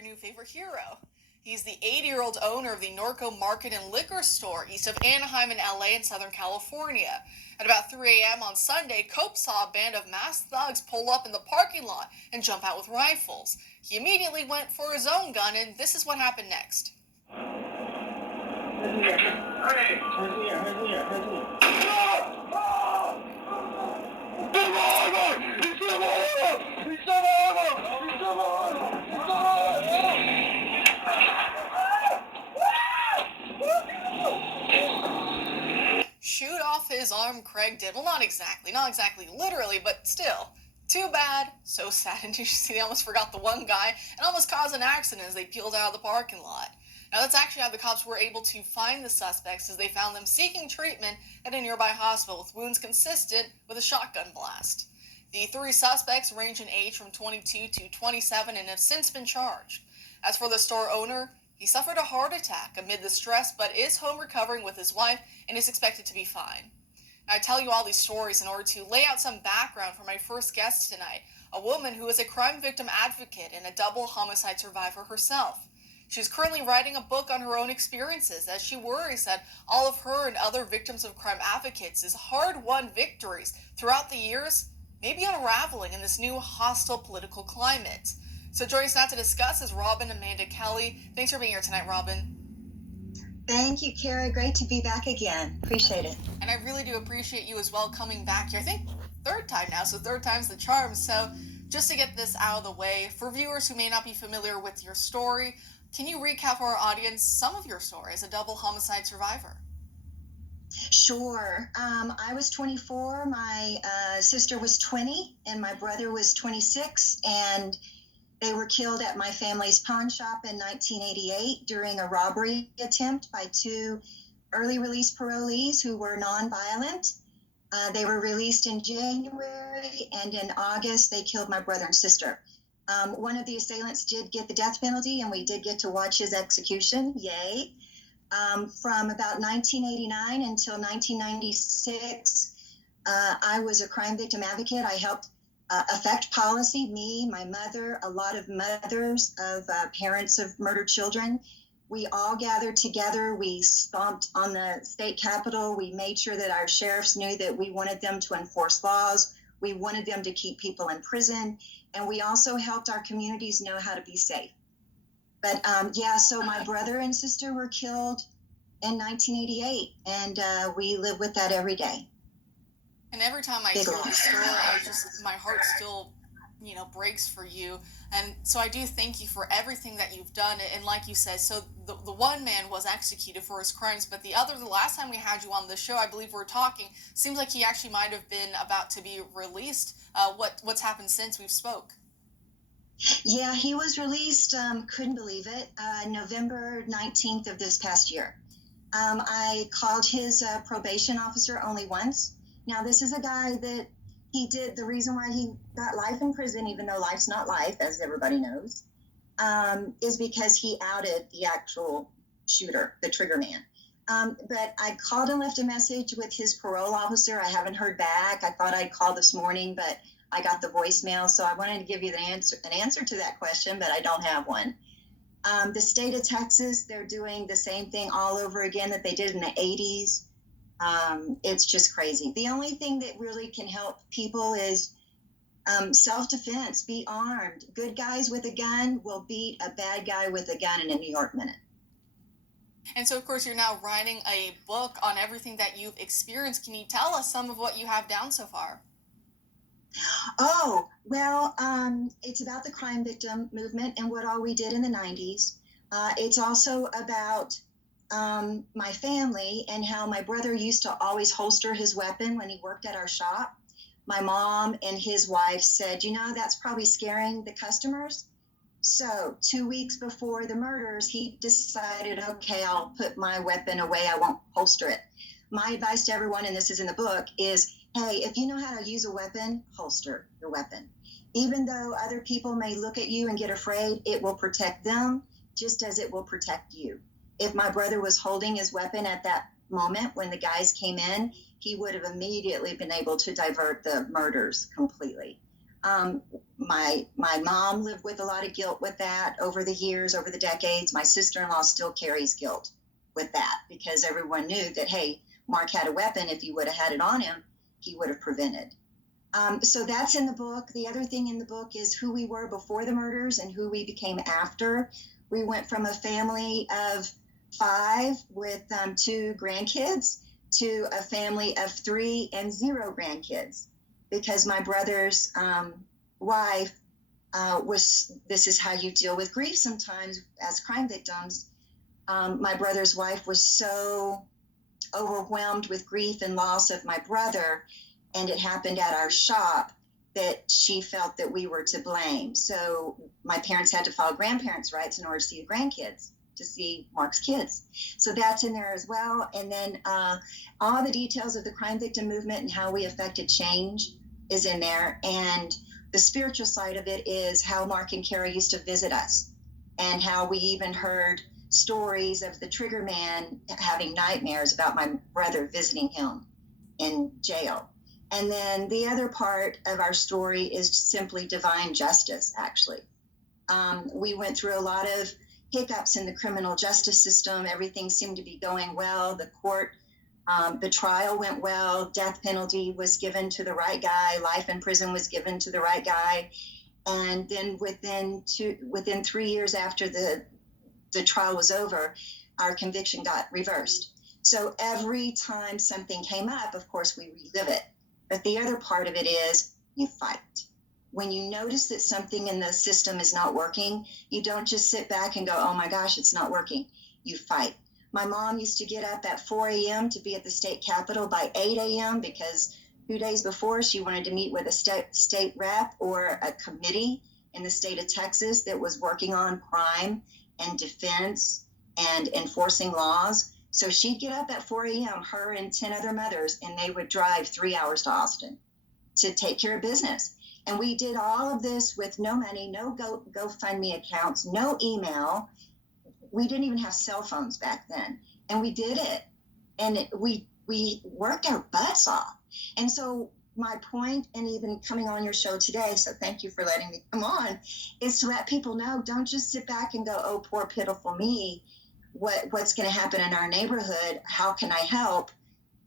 your new favorite hero. He's the 80-year-old owner of the Norco Market and Liquor Store east of Anaheim in LA in Southern California. At about 3 a.m. on Sunday, Cope saw a band of masked thugs pull up in the parking lot and jump out with rifles. He immediately went for his own gun, and this is what happened next. Shoot off his arm, Craig did. Well, not exactly literally, but still. Too bad, so sad. And you see, they almost forgot the one guy and almost caused an accident as they peeled out of the parking lot. Now, that's actually how the cops were able to find the suspects, as they found them seeking treatment at a nearby hospital with wounds consistent with a shotgun blast. The three suspects range in age from 22 to 27 and have since been charged. As for the store owner, he suffered a heart attack amid the stress, but is home recovering with his wife and is expected to be fine. Now, I tell you all these stories in order to lay out some background for my first guest tonight, a woman who is a crime victim advocate and a double homicide survivor herself. She's currently writing a book on her own experiences, as she worries that all of her and other victims of crime advocates' hard-won victories throughout the years may be unraveling in this new hostile political climate. So joining us now to discuss is Robin Amanda Kelly. Thanks for being here tonight, Robin. Thank you, Kara. Great to be back again. Appreciate it. And I really do appreciate you as well coming back here. I think third time now, so third time's the charm. So just to get this out of the way, for viewers who may not be familiar with your story, can you recap for our audience some of your story as a double homicide survivor? Sure. I was 24, my sister was 20, and my brother was 26, and they were killed at my family's pawn shop in 1988 during a robbery attempt by two early release parolees who were nonviolent. They were released in January, and in August, they killed my brother and sister. One of the assailants did get the death penalty, and we did get to watch his execution. Yay. From about 1989 until 1996, I was a crime victim advocate. I helped affect policy, me, my mother, a lot of mothers of parents of murdered children. We all gathered together. We stomped on the state capitol. We made sure that our sheriffs knew that we wanted them to enforce laws. We wanted them to keep people in prison. And we also helped our communities know how to be safe. But so my brother and sister were killed in 1988, and we live with that every day. And every time I hear the story, my heart still, breaks for you. And so I do thank you for everything that you've done. And like you said, so the one man was executed for his crimes, but the last time we had you on the show, I believe we're talking, seems like he actually might have been about to be released. What's happened since we've spoke? Yeah, he was released, couldn't believe it, November 19th of this past year. I called his probation officer only once. Now, this is a guy that the reason why he got life in prison, even though life's not life, as everybody knows, is because he outed the actual shooter, the trigger man. But I called and left a message with his parole officer. I haven't heard back. I thought I'd call this morning, but I got the voicemail, so I wanted to give you an answer to that question, but I don't have one. The state of Texas, they're doing the same thing all over again that they did in the 80s. It's just crazy. The only thing that really can help people is self-defense, be armed. Good guys with a gun will beat a bad guy with a gun in a New York minute. And so, of course, you're now writing a book on everything that you've experienced. Can you tell us some of what you have down so far? Oh, well, it's about the crime victim movement and what all we did in the 90s. It's also about my family and how my brother used to always holster his weapon when he worked at our shop. My mom and his wife said, that's probably scaring the customers. So 2 weeks before the murders, he decided, okay, I'll put my weapon away. I won't holster it. My advice to everyone, and this is in the book, is, hey, if you know how to use a weapon, holster your weapon. Even though other people may look at you and get afraid, it will protect them just as it will protect you. If my brother was holding his weapon at that moment when the guys came in, he would have immediately been able to divert the murders completely. My mom lived with a lot of guilt with that over the years, over the decades. My sister-in-law still carries guilt with that because everyone knew that, hey, Mark had a weapon. If he would have had it on him, he would have prevented. So that's in the book. The other thing in the book is who we were before the murders and who we became after. We went from a family of 5 with 2 grandkids to a family of 3 and 0 grandkids because my brother's wife this is how you deal with grief sometimes as crime victims. My brother's wife was so overwhelmed with grief and loss of my brother, and it happened at our shop, that she felt that we were to blame. So my parents had to file grandparents' rights in order to see the grandkids, to see Mark's kids. So that's in there as well. And then all the details of the crime victim movement and how we affected change is in there. And the spiritual side of it is how Mark and Kara used to visit us and how we even heard stories of the trigger man having nightmares about my brother visiting him in jail. And then the other part of our story is simply divine justice, actually. We went through a lot of hiccups in the criminal justice system. Everything seemed to be going well. The court, the trial went well. Death penalty was given to the right guy. Life in prison was given to the right guy. And then within 3 years after the trial was over, our conviction got reversed. So every time something came up, of course, we relive it. But the other part of it is you fight. When you notice that something in the system is not working, you don't just sit back and go, oh my gosh, it's not working. You fight. My mom used to get up at 4 a.m. to be at the state capitol by 8 a.m. because 2 days before she wanted to meet with a state rep or a committee in the state of Texas that was working on crime and defense and enforcing laws. So she'd get up at 4 a.m., her and 10 other mothers, and they would drive 3 hours to Austin to take care of business. And we did all of this with no money, no GoFundMe accounts, no email. We didn't even have cell phones back then. And we did it. And we worked our butts off. And so my point, and even coming on your show today, so thank you for letting me come on, is to let people know, don't just sit back and go, oh, poor, pitiful me. What's going to happen in our neighborhood? How can I help?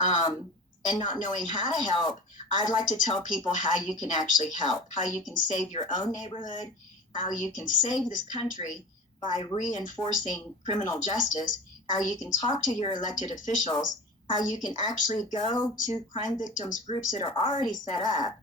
And not knowing how to help, I'd like to tell people how you can actually help, how you can save your own neighborhood, how you can save this country by reinforcing criminal justice, how you can talk to your elected officials, how you can actually go to crime victims groups that are already set up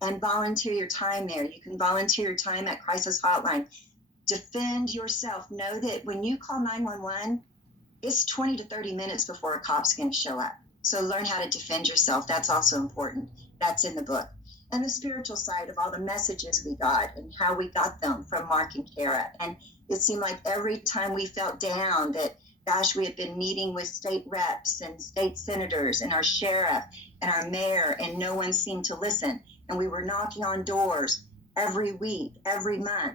and volunteer your time there. You can volunteer your time at Crisis Hotline. Defend yourself. Know that when you call 911, it's 20 to 30 minutes before a cop's going to show up. So learn how to defend yourself. That's also important. That's in the book. And the spiritual side of all the messages we got and how we got them from Mark and Kara. And it seemed like every time we felt down that, gosh, we had been meeting with state reps and state senators and our sheriff and our mayor, and no one seemed to listen. And we were knocking on doors every week, every month.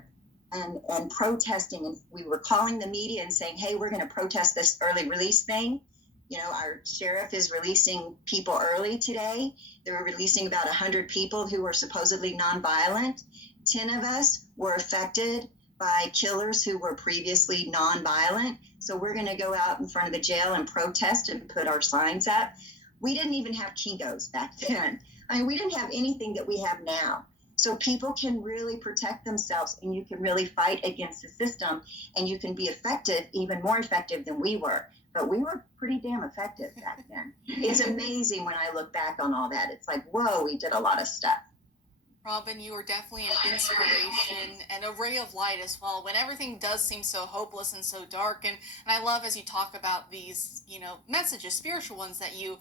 And protesting, and we were calling the media and saying, hey, we're going to protest this early release thing. You know, our sheriff is releasing people early today. They were releasing about 100 people who were supposedly nonviolent. 10 of us were affected by killers who were previously nonviolent. So we're going to go out in front of the jail and protest and put our signs up. We didn't even have Kingos back then. I mean, we didn't have anything that we have now. So people can really protect themselves, and you can really fight against the system, and you can be effective, even more effective than we were. But we were pretty damn effective back then. It's amazing when I look back on all that. It's like, whoa, we did a lot of stuff. Robin, you are definitely an inspiration and a ray of light as well when everything does seem so hopeless and so dark. And I love as you talk about these, messages, spiritual ones that you,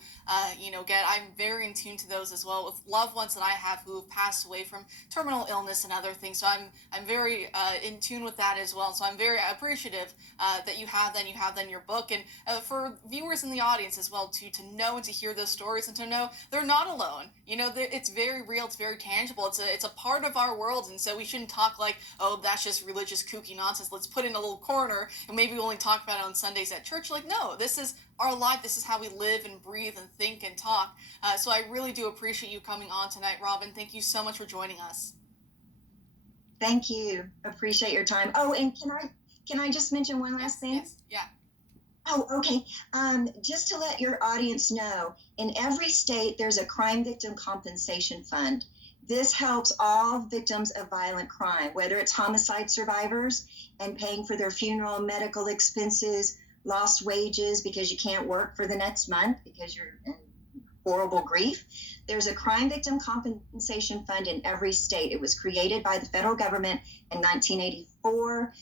get. I'm very in tune to those as well with loved ones that I have who have passed away from terminal illness and other things. So I'm very in tune with that as well. So I'm very appreciative that you have that in your book. And for viewers in the audience as well, to know and to hear those stories and to know they're not alone. It's very real. It's very tangible. It's a part of our world, and so we shouldn't talk like, oh, that's just religious kooky nonsense. Let's put it in a little corner, and maybe we'll only talk about it on Sundays at church. Like, no, this is our life. This is how we live and breathe and think and talk. So I really do appreciate you coming on tonight, Robin. Thank you so much for joining us. Thank you. Appreciate your time. Oh, and can I just mention one last thing? Yes, yeah. Oh, okay. Just to let your audience know, in every state, there's a crime victim compensation fund. This helps all victims of violent crime, whether it's homicide survivors and paying for their funeral, medical expenses, lost wages because you can't work for the next month because you're in horrible grief. There's a crime victim compensation fund in every state. It was created by the federal government in 1984.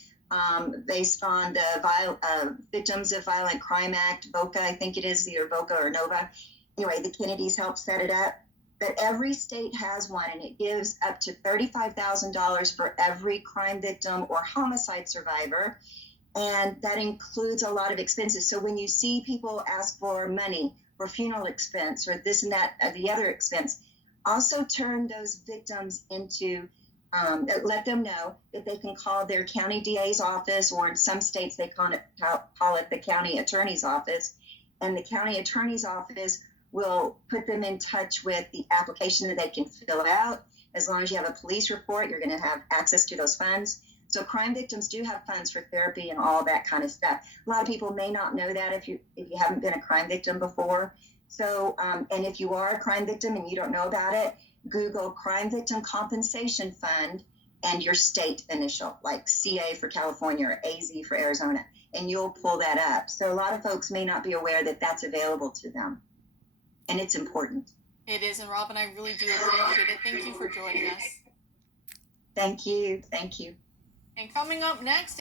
Based on the Victims of Violent Crime Act, VOCA, I think it is, either VOCA or NOVA. Anyway, the Kennedys helped set it up. But every state has one, and it gives up to $35,000 for every crime victim or homicide survivor. And that includes a lot of expenses. So when you see people ask for money for funeral expense or this and that, the other expense, also turn those victims into let them know that they can call their county DA's office, or in some states they call it the county attorney's office, and the county attorney's office will put them in touch with the application that they can fill out. As long as you have a police report, you're going to have access to those funds. So crime victims do have funds for therapy and all that kind of stuff. A lot of people may not know that if you haven't been a crime victim before. So, and if you are a crime victim and you don't know about it, Google Crime Victim Compensation Fund and your state initial, like CA for California or AZ for Arizona, and you'll pull that up. So a lot of folks may not be aware that that's available to them, and it's important. It is, and Robin, I really do appreciate it. Thank you for joining us. Thank you. Thank you. And coming up next,